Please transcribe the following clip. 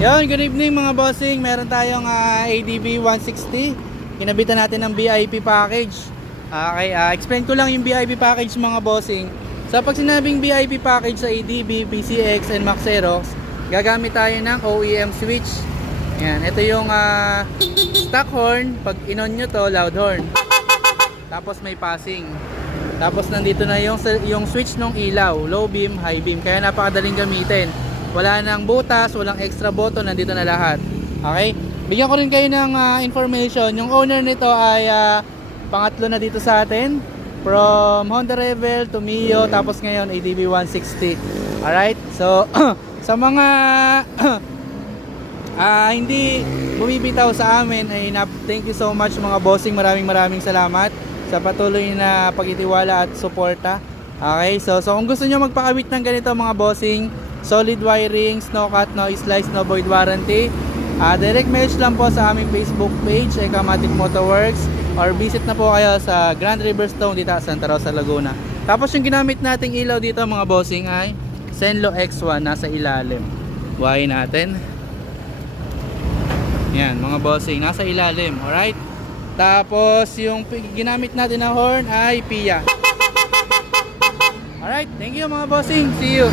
Yon, good evening mga bossing. Meron tayong ADB 160. Kinabitan natin ng VIP package. Okay, explain ko lang yung VIP package mga bossing. Sa pag sinabing VIP package sa ADB, PCX and Maxerox, gagamit tayo ng OEM switch. Yan, ito yung stock horn. Pag inon nyo to, loud horn. Tapos may passing. Tapos nandito na yung switch ng ilaw, low beam, high beam. Kaya napakadaling gamitin. Wala nang butas, walang extra button, nandito na lahat. Okay? Bigyan ko rin kayo ng information. Yung owner nito ay pangatlo na dito sa atin. From Honda Rebel to Mio, tapos ngayon ADB 160. Alright? So, sa mga hindi bumibitaw sa amin, ay thank you so much mga bossing. Maraming salamat sa patuloy na pagtitiwala at suporta. Okay? So kung gusto nyo magpakabit ng ganito mga bossing, solid wiring, no cut, no slice, no void warranty, direct message lang po sa aming Facebook page, Ekamatic Motorworks, or visit na po kayo sa Grand Riverstone dito sa Santa Rosa, Laguna. Tapos yung ginamit nating ilaw dito mga bossing ay Zenlo X1, nasa ilalim. Buhayin natin. Yan mga bossing, nasa ilalim. Alright? Tapos yung ginamit natin na horn ay Pia. Alright, thank you mga bossing. See you.